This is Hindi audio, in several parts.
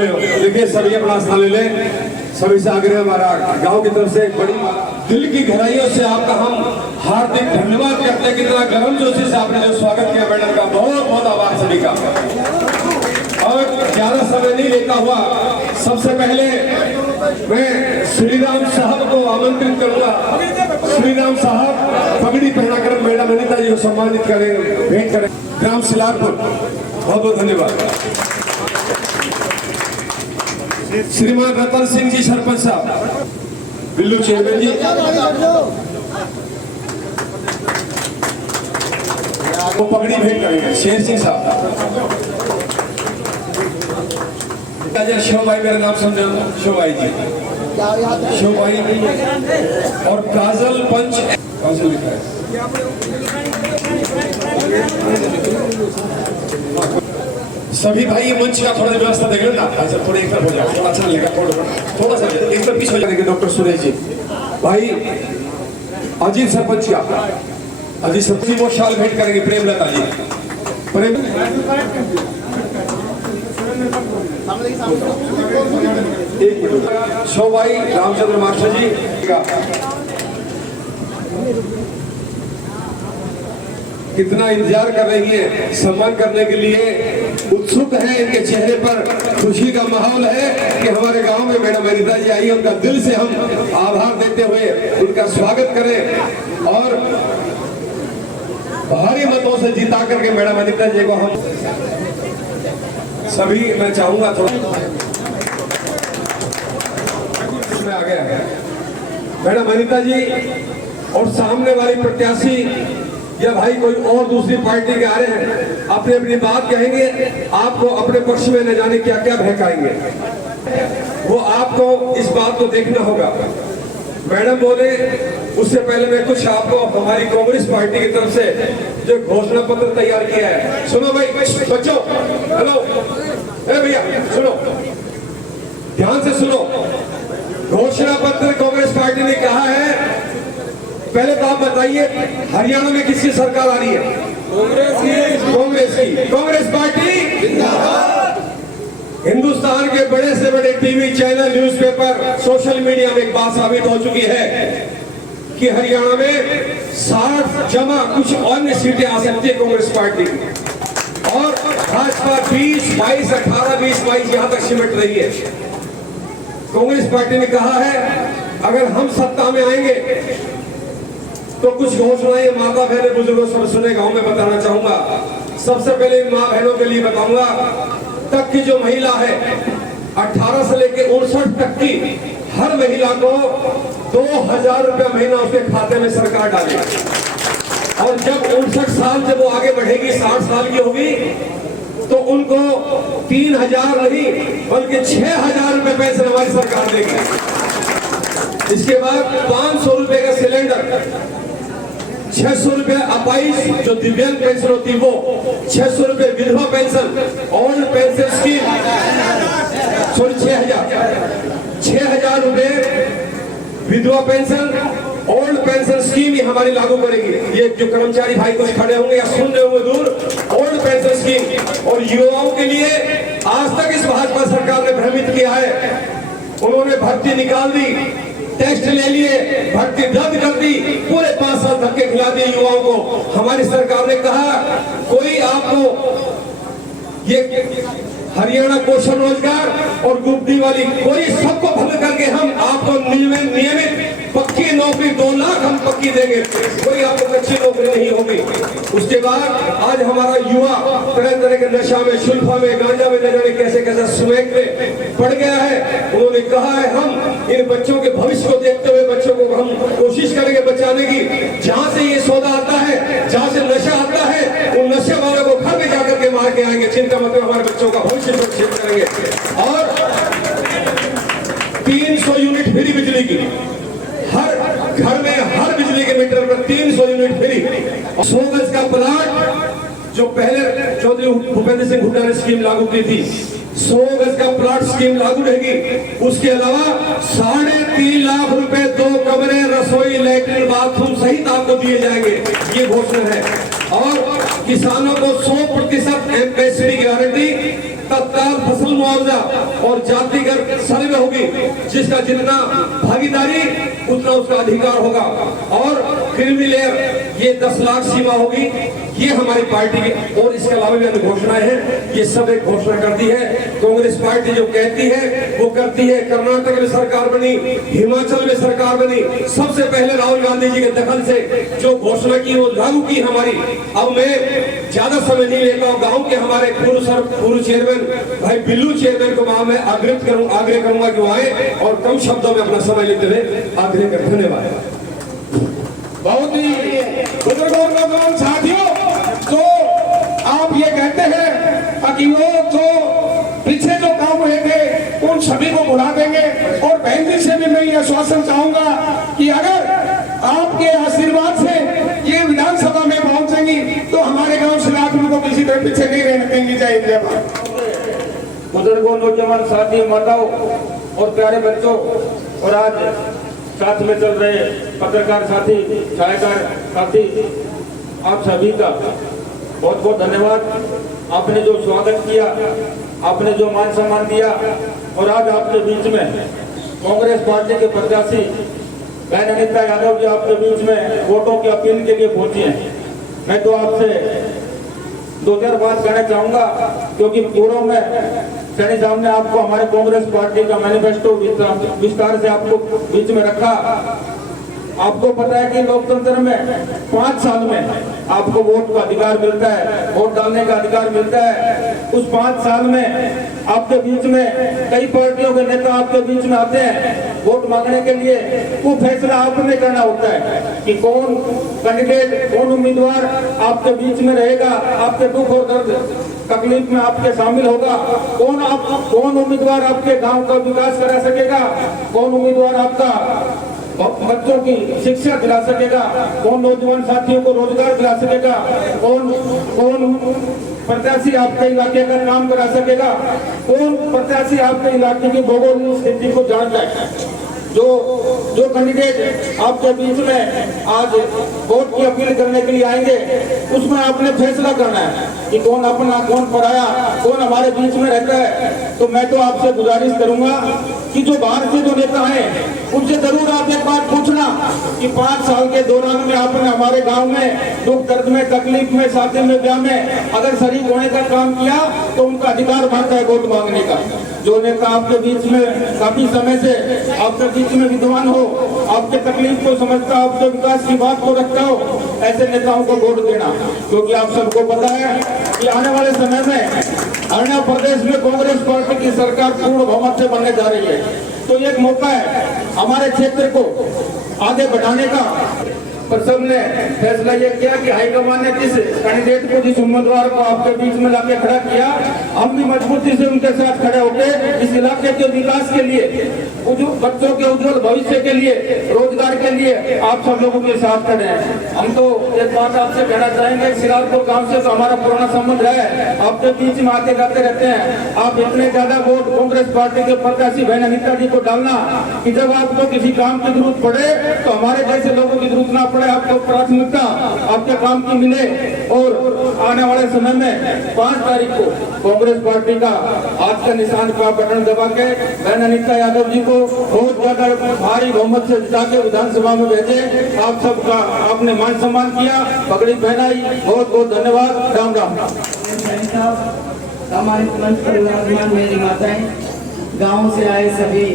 देखिए सभी अपना स्थान ले लें। सभी से आग्रह हमारा गांव की तरफ से एक बड़ी दिल की गहराइयों से आपका हम हार्दिक धन्यवाद करते हैं। कितना गर्म जोशी से आपने जो स्वागत किया मैडम का, बहुत बहुत आभार सभी का। और ज्यादा समय नहीं लेता हुआ सबसे पहले मैं श्रीराम साहब को आमंत्रित करूंगा। श्रीराम साहब पगड़ी पहनाकर मैडम अनिता जी को सम्मानित करें, भेंट करें। ग्राम सिलारपुर, बहुत बहुत धन्यवाद। श्रीमान रतन सिंह जी सरपंच साहब, बिल्लू चेयरमैन जी, वो पगड़ी भेंट करेंगे। शेर सिंह साहब, शिव भाई, मेरा नाम समझो, शिव भाई जी, शिव भाई और काजल पंच, काजल लिखा है। सभी भाई मंच का थोड़ा व्यवस्था देख लेना। अच्छा थोड़ा एक तरफ हो जाए, थोड़ा अच्छा लगेगा। थोड़ा सा एक तरफ पीछे हो जाएंगे। डॉक्टर सुरेश जी, भाई अजीत सरपंच का, अजीत सरपंच वो शाल भेंट करेंगे। प्रेमलता जी, प्रेम एक मिनट। शो भाई रामचंद्र मास्टर जी का कितना इंतजार कर रही है, सम्मान करने के लिए उत्सुक है। इनके चेहरे पर खुशी का माहौल है कि हमारे गांव में मैडम अनिता जी आई। उनका दिल से हम आभार देते हुए उनका स्वागत करें और भारी मतों से जिता करके मैडम अनिता जी को हम सभी, मैं चाहूंगा थोड़ा में आ गया मैडम अनिता जी और सामने वाली प्रत्याशी या भाई कोई और दूसरी पार्टी के आ रहे हैं, अपनी अपनी बात कहेंगे। आपको अपने पक्ष में न जाने क्या क्या बहकाएंगे, वो आपको इस बात को देखना होगा। मैडम बोले उससे पहले मैं कुछ आपको हमारी कांग्रेस पार्टी की तरफ से जो घोषणा पत्र तैयार किया है, सुनो भाई बच्चों, हेलो भैया सुनो, ध्यान से सुनो। घोषणा पत्र कांग्रेस पार्टी ने कहा है, पहले तो आप बताइए हरियाणा में किसकी सरकार आ रही है? कांग्रेस की। कांग्रेस पार्टी जिंदाबाद। हिंदुस्तान के बड़े से बड़े TV channel, newspaper, social media में एक बात साबित हो चुकी है कि हरियाणा में 60 जमा कुछ अन्य सीटें आ सकती है कांग्रेस पार्टी और भाजपा 20, 22, 18, 20, 22 यहां तक सिमट रही है। कांग्रेस पार्टी ने कहा है अगर हम सत्ता में आएंगे तो कुछ घोषणाएं माता बहनों बुजुर्गों सब सुने गांव में बताना चाहूंगा। सबसे पहले मां बहनों के लिए बताऊंगा, तक की जो महिला है 18 से लेकर 59 तक की हर महिला को 2000 रुपया महीना उसके खाते में सरकार डालेगी। और जब 59 साल जब वो आगे बढ़ेगी, 60 साल की होगी, तो उनको 3000 नहीं बल्कि 6000 रुपए पेंशन हमारी सरकार देगी। इसके बाद 500 रुपए का सिलेंडर, 600 रुपए अपाइज जो दिव्यांग पेंशन होती है वो, 600 रुपए विधवा pension, old pension scheme, sorry 6000 रुपए विधवा पेंशन, ओल्ड पेंशन स्कीम ही हमारी लागू करेगी। ये जो कर्मचारी भाई कुछ खड़े होंगे या सुन रहे होंगे दूर, ओल्ड पेंशन स्कीम। और युवाओं के लिए आज तक इस भाजपा सरकार ने भ्रमित किया है, उन्होंने भर्ती निकाल दी, टेस्ट ले लिए, भर्ती रद्द कर दी, पूरे 5 साल धक्के खिला दिए युवाओं को। हमारी सरकार ने कहा कोई आपको ये हरियाणा कौशल रोजगार और गुप्ती वाली कोई सबको भंग करके हम आपको नियमित पक्की नौकरी 2 लाख हम पक्की देंगे, कोई आपको कच्ची नौकरी नहीं होगी। उसके बाद आज हमारा युवा तरह तरह के नशा में, शुल्फा में, गांजा में, न जाने कैसे कैसे स्मैक में पड़ गया है। उन्होंने कहा है हम इन बच्चों के भविष्य को देखते हुए बच्चों को हम कोशिश करेंगे बचाने की। जहां से ये सौदा आता है, जहां से नशा आता है, उन नशे वालों को घर में जाकर के मार के आएंगे। चिंता मत करो, हमारे बच्चों का भविष्य सुरक्षित करेंगे। और 300 यूनिट फ्री बिजली की, हर घर में हर बिजली के मीटर पर 300 यूनिट फ्री। 100 गज का प्लाट जो पहले चौधरी भूपेंद्र सिंह हुड्डा ने स्कीम लागू की थी, 100 गज का प्लाट स्कीम लागू रहेगी। उसके अलावा 3.5 लाख रुपए 2 कमरे, रसोई, लैट्रिन, बाथरूम सहित आपको दिए जाएंगे, ये घोषणा है। और किसानों को 100% तक एमएसपी की गारंटी, तत्काल फसल मुआवजा और जातिगत सर्वे होगी, जिसका जितना भागीदारी उतना उसका अधिकार होगा, और क्रीमी लेयर ये 10 लाख सीमा होगी। ये हमारी पार्टी की, और इसके अलावा भी अन्य घोषणाएं हैं, ये सब एक घोषणा करती है कांग्रेस पार्टी, जो कहती है वो करती है। कर्नाटक में सरकार बनी, हिमाचल में सरकार बनी, सबसे पहले राहुल गांधी जी के दखल से जो घोषणा की वो लागू की हमारी। अब मैं ज्यादा समय नहीं लेता हूँ, गाँव के हमारे पूर्व चेयरमैन भाई बिल्लू चेयरमैन को वहां मैं आग्रह करूंगा कि वो आए और कम शब्दों में अपना समय लेते हुए आग्रह कर। धन्यवाद। बहुत ही बुजुर्गों नौजवान साथियों, तो आप ये कहते हैं कि वो जो पीछे जो काम हुए थे उन सभी को बुला देंगे, और बहन जी से भी मैं ये आश्वासन चाहूंगा कि अगर आपके आशीर्वाद से ये विधानसभा में पहुंचेंगी तो हमारे गांव शिलापुर को किसी तरह पीछे नहीं रहने देंगे। जय हिंद। बुजुर्गों, नौजवान साथी, माताओं और प्यारे बच्चों, और आज साथ में चल रहे पत्रकार साथी, छायाकार साथी, आप सभी का बहुत बहुत धन्यवाद। आपने जो स्वागत किया, आपने जो मान सम्मान दिया, और आज आपके बीच में कांग्रेस पार्टी के प्रत्याशी बहन अनिता यादव जी आपके बीच में वोटों की अपील के लिए पहुंची हैं। मैं तो आपसे 2-4 बात कहना चाहूंगा, क्योंकि पूर्व में सैनी साहब ने आपको हमारे कांग्रेस पार्टी का मैनिफेस्टो विस्तार से आपको बीच में रखा। आपको पता है कि लोकतंत्र में 5 साल में आपको वोट का अधिकार मिलता है, वोट डालने का अधिकार मिलता है। उस 5 साल में आपके बीच में कई पार्टियों के नेता आपके बीच में आते हैं वोट मांगने के लिए। वो फैसला आपने करना होता है कि कौन कैंडिडेट, कौन उम्मीदवार आपके बीच में रहेगा, आपके दुख और दर्द तकलीफ में आपके शामिल होगा, कौन उम्मीदवार आपके गांव का विकास करा सकेगा, कौन उम्मीदवार आपका बच्चों की शिक्षा दिला सकेगा, कौन नौजवान साथियों को रोजगार दिला सकेगा, कौन प्रत्याशी आपके इलाके का काम करा सकेगा, कौन प्रत्याशी आपके इलाके की भौगोलिक स्थिति को जानता है। जो कैंडिडेट आपके बीच में आज वोट की अपील करने के लिए आएंगे, उसमें आपने फैसला करना है कि कौन अपना, कौन पराया, कौन हमारे बीच में रहता है। तो मैं तो आपसे गुजारिश करूंगा कि जो बाहर से जो नेता हैं उनसे जरूर आप एक बात पूछना कि 5 साल के दौरान में आपने हमारे गांव में दुख दर्द में, तकलीफ में, शादी में, ब्याह में अगर शरीक होने का काम किया तो उनका अधिकार बनता है वोट मांगने का। जो नेता आपके बीच में काफी समय से आपके बीच में विद्वान हो, आपके तकलीफ को समझता, आपके विकास की बात को रखता हो, ऐसे नेताओं को वोट देना। क्योंकि आप सबको पता है कि आने वाले समय में अरुणाचल प्रदेश में कांग्रेस पार्टी की सरकार पूर्ण बहुमत से बनने जा रही है। तो एक मौका है हमारे क्षेत्र को आगे बढ़ाने का। पर सबने फैसला ये किया कि हाईकमान ने जिस कैंडिडेट को, जिस उम्मीदवार को आपके बीच में लाके खड़ा किया, हम भी मजबूती से उनके साथ खड़े होकर इस इलाके के विकास के लिए, बच्चों के उज्जवल भविष्य के लिए, रोजगार के लिए आप सब लोगों के साथ खड़े हैं। हम तो एक बात आपसे कहना चाहेंगे, सिलारपुर गांव से तो हमारा पुराना संबंध है, आपके बीच में आते जाते रहते हैं। आप इतने ज्यादा वोट कांग्रेस पार्टी के प्रत्याशी बहन अनिता जी को डालना कि जब आपको किसी काम की जरूरत पड़े तो हमारे जैसे लोगों की जरूरत ना पड़े, आपको प्राथमिकता आपके काम की मिले। और आने वाले समय में 5 तारीख को कांग्रेस पार्टी का हाथ का निशान का बटन दबा के बहन अनिता यादव जी को बहुत ज्यादा भारी बहुमत से जिता के विधानसभा में भेजे। आप सबका आपने मान सम्मान किया, पगड़ी पहनाई, बहुत बहुत धन्यवाद। राम राम। मेरी माताएं, गांव से आए सभी,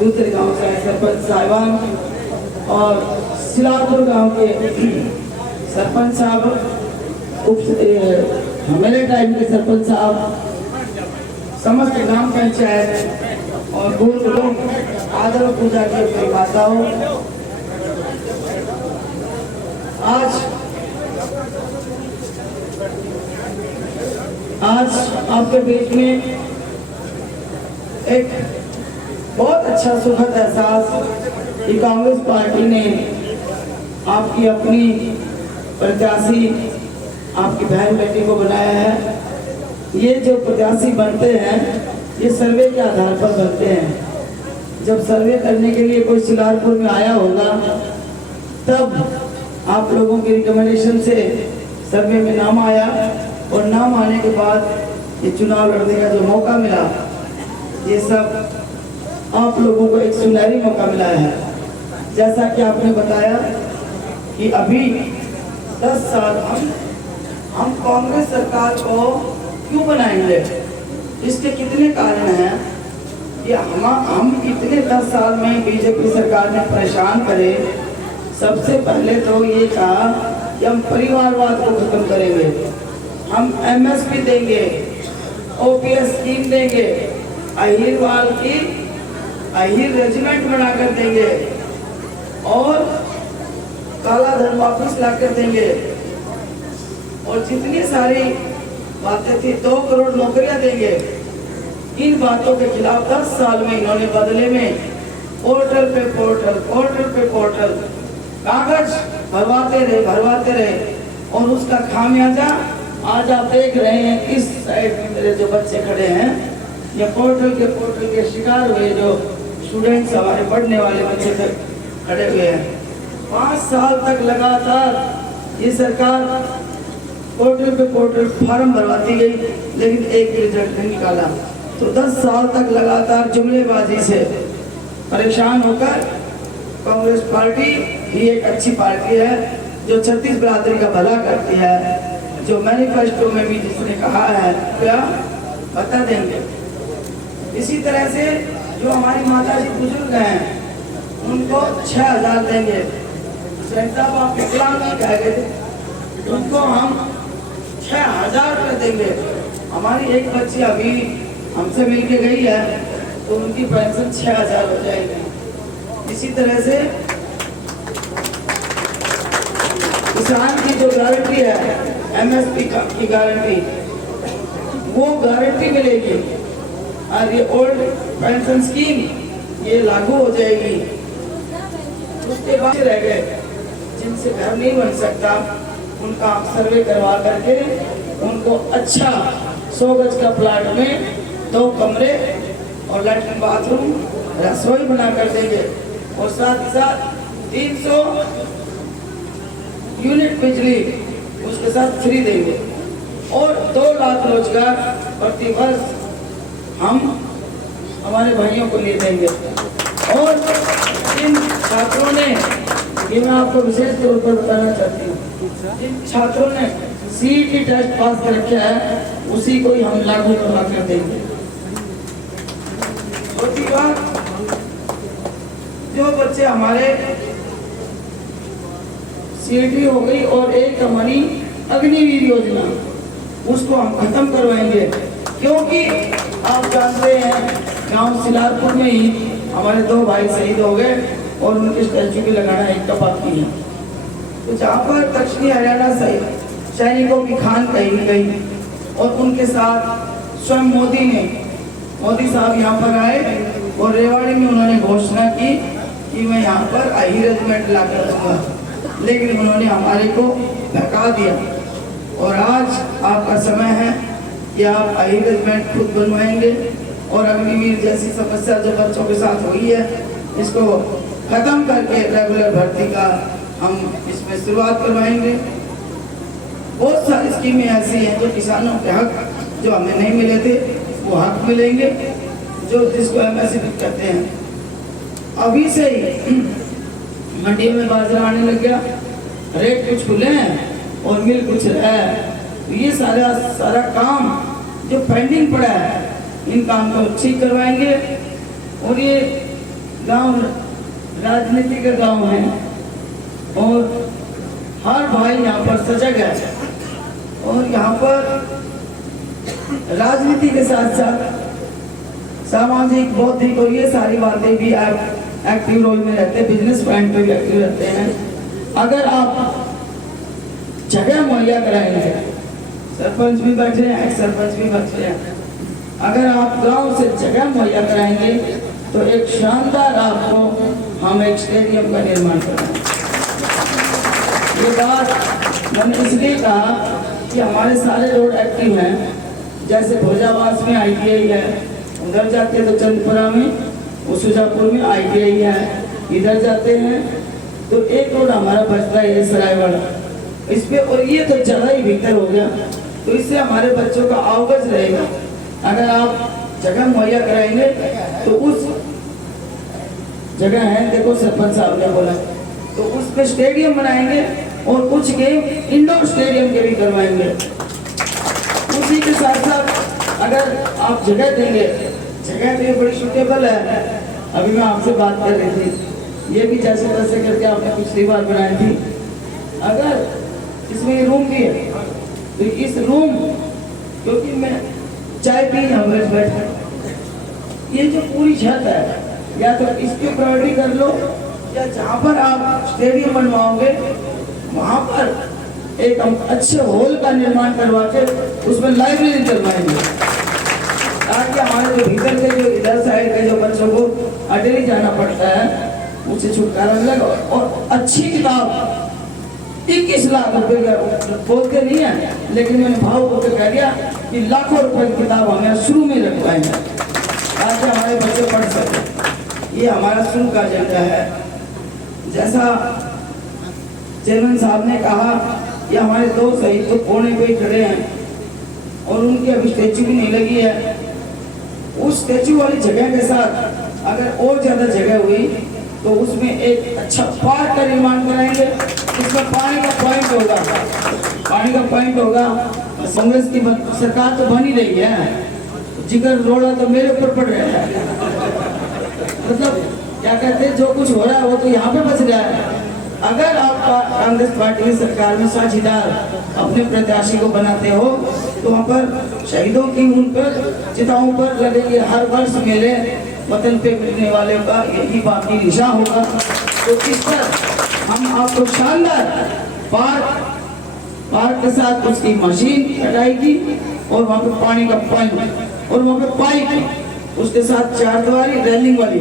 दूसरे गांव से आए सरपंच साहिबान और सिलापुर गांव के सरपंच साहब, मेरे टाइम के सरपंच साहब, समस्त ग्राम पंचायत और पूर्व लोग, आदर पूजा की अपनी माताओं, आज आपके बीच में एक बहुत अच्छा सुखद एहसास कि कांग्रेस पार्टी ने आपकी अपनी प्रत्याशी, आपकी बहन बेटी को बनाया है। ये जो प्रत्याशी बनते हैं ये सर्वे के आधार पर बनते हैं। जब सर्वे करने के लिए कोई सिलारपुर में आया होगा तब आप लोगों की रिकमेंडेशन से सर्वे में नाम आया और नाम आने के बाद ये चुनाव लड़ने का जो मौका मिला, ये सब आप लोगों को एक सुनहरी मौका मिला है। जैसा कि आपने बताया कि अभी 10 साल हम कांग्रेस सरकार को क्यों बनाएंगे, इसके कितने कारण हैं कि हम इतने 10 साल में बीजेपी सरकार ने परेशान करे। सबसे पहले तो ये कहा कि हम परिवारवाद को खत्म करेंगे, हम एमएसपी देंगे, ओपीएस स्कीम देंगे, अहिरवाल की अहिर रेजिमेंट बनाकर देंगे और काला धन वापस लाकर देंगे और जितनी सारी बातें थी 2 करोड़ नौकरियां देंगे। इन बातों के खिलाफ 10 साल में इन्होंने बदले में पोर्टल पे पोर्टल कागज भरवाते रहे और उसका खामियाजा आज आप देख रहे हैं। इस साइड में मेरे जो बच्चे खड़े हैं, ये पोर्टल के शिकार हुए जो स्टूडेंट्स हमारे पढ़ने वाले बच्चे तक खड़े हुए हैं। 5 साल तक लगातार ये सरकार पोर्टल पे पोर्टल फार्म भरवाती गई, लेकिन एक रिजल्ट नहीं निकाला। तो 10 साल तक लगातार जुमलेबाजी से परेशान होकर कांग्रेस पार्टी ही एक अच्छी पार्टी है जो छत्तीस बिरादरी का भला करती है, जो मैनिफेस्टो में भी जिसने कहा है क्या बता देंगे। इसी तरह से जो हमारी माता जी बुजुर्ग हैं उनको 6000 देंगे। साहब आप विकलांग नहीं कह गए थे, उनको हम 6000 रुपये देंगे। हमारी एक बच्ची अभी हमसे मिलके गई है तो उनकी पेंशन 6000 हो जाएगी। इसी तरह से किसान की जो गारंटी है एमएसपी की गारंटी, वो गारंटी मिलेगी और ये ओल्ड पेंशन स्कीम ये लागू हो जाएगी। उसके बाद रह गए जिनसे घर नहीं बन सकता, उनका आप सर्वे करवा करके उनको अच्छा 100 गज का प्लाट में 2 कमरे और लैट्रिन बाथरूम रसोई बना कर देंगे और साथ ही साथ 300 यूनिट बिजली उसके साथ फ्री देंगे और 2 लाख रोजगार प्रति वर्ष हम हमारे भाइयों को लिए देंगे। और जिन छात्रों ने, ये मैं आपको विशेष तौर पर बताना चाहती हूँ, जिन छात्रों ने सीईटी टेस्ट पास कर रखा है उसी को ही हम लागू करवा कर देंगे। दूसरी बात, जो बच्चे हमारे सीईटी हो गई और एक हमारी अग्निवीर योजना, उसको हम खत्म करवाएंगे, क्योंकि आप जानते हैं गांव सिलारपुर में ही हमारे 2 भाई शहीद हो गए और उनके स्टैचू भी लगाना एक तो बाकी है। तो जहाँ पर दक्षिणी हरियाणा से सैनिकों की खान कही गई और उनके साथ स्वयं मोदी साहब यहाँ पर आए और रेवाड़ी में उन्होंने घोषणा की कि मैं यहाँ पर अहिर रेजिमेंट ला कर दूंगा, लेकिन उन्होंने हमारे को भड़का दिया। और आज आपका समय है कि आप अहिर रेजिमेंट खुद बनवाएंगे और अग्निवीर जैसी समस्या जो बच्चों के साथ हुई है इसको खत्म करके रेगुलर भर्ती का हम इसमें शुरुआत करवाएंगे। बहुत सारी स्कीमें ऐसी हैं जो किसानों के हक जो हमें नहीं मिले थे वो हक मिलेंगे, जो जिसको एमएसपी कहते हैं। अभी से ही मंडियों में बाजरा आने लग गया, रेट कुछ खुले हैं और मिल कुछ रहा है। तो ये सारा काम जो पेंडिंग पड़ा है इन काम को ठीक करवाएंगे। और ये गांव राजनीति का गांव है और हर भाई यहाँ पर सजग है और यहाँ पर राजनीति के साथ साथ सामाजिक, बौद्धिक और ये सारी बातें भी आप एक्टिव रोल में रहते हैं, बिजनेस पॉइंट पे भी एक्टिव रहते हैं। अगर आप जगह मुहैया कराएंगे, सरपंच भी बैठे हैं, एक्स सरपंच भी बैठे हैं, अगर आप गांव से जगह मुहैया कराएंगे तो एक शानदार आपको हम एक स्टेडियम का निर्माण कराएंगे। ये बात मैंने इसलिए कहा कि हमारे सारे रोड एक्टिव हैं। जैसे भोजावास में ITI है, उधर जाते हैं तो चंदपुरा में, सुजापुर में ITI है, इधर जाते हैं तो एक रोड हमारा बचता है सरायवाड़ा इस पे। और ये तो ज़्यादा ही भीतर हो गया, तो इससे हमारे बच्चों का आवगज रहेगा। अगर आप जगह मुहैया कराएंगे तो उस जगह है, देखो सरपंच साहब ने बोला, तो उसमें स्टेडियम बनाएंगे और कुछ गेम इंडोर स्टेडियम के भी करवाएंगे। उसी के साथ साथ अगर आप जगह देंगे, जगह तो बड़ी सूटेबल है। अभी मैं आपसे बात कर रही थी, ये भी जैसे तैसे करके आपने पिछली बार बनाई थी। अगर इसमें ये रूम भी है तो इस रूम, क्योंकि मैं चाय पी हम लोग बैठे, ये जो पूरी छत है या तो इसकी प्रायोरिटी कर लो, या जहाँ पर आप स्टेडियम बनवाओगे वहाँ पर एक हम अच्छे हॉल का निर्माण करवा के उसमें लाइब्रेरी करवाएंगे, ताकि हमारे जो भीतर के जो इधर साइड के जो बच्चों को डेली जाना पड़ता है उससे छुटकारा मिलेगा। और अच्छी किताब 21 लाख रुपए का बोलते नहीं है, लेकिन मैंने भाव बोलते कह दिया कि लाखों रुपए की किताब हम यहाँ शुरू में रखवाएंगे ताकि हमारे बच्चे पढ़ सकें। ये हमारा शुरू का एजेंडा है। जैसा चेयरमैन साहब ने कहा, ये हमारे 2 शहीद तो कोने पे खड़े हैं और उनकी अभी स्टैचू भी नहीं लगी है। उस स्टैचू वाली जगह के साथ अगर और ज्यादा जगह हुई तो उसमें एक अच्छा पार्क का निर्माण कराएंगे। इसमें पानी का पॉइंट होगा, पानी का पॉइंट होगा। कांग्रेस की सरकार तो बन ही रही है, जिगर रोड़ा तो मेरे ऊपर पड़ रहा है। मतलब क्या कहते हैं, जो कुछ हो रहा है वो तो यहाँ पे बच रहा है। अगर आप कांग्रेस पार्टी की सरकार में साझेदार अपने प्रत्याशी को बनाते हो तो वहाँ पर शहीदों की उन पर चिताओं पर लगेंगे हर वर्ष मेले, वतन पे मिलने वाले का यही बाकी निशा होगा। तो इस पर हम आपको शानदार पार्क के साथ उसकी मशीन लगाएगी और वहाँ पे पानी का पॉइंट और वहाँ पे पाइप, उसके साथ 4 दीवारी रेलिंग वाली,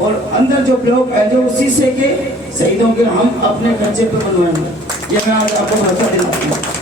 और अंदर जो ब्लॉक है जो शीशे के शहीदों के हम अपने खर्चे पे बनवाएंगे। ये मैं आज आपको भरोसा दिलाता हूँ।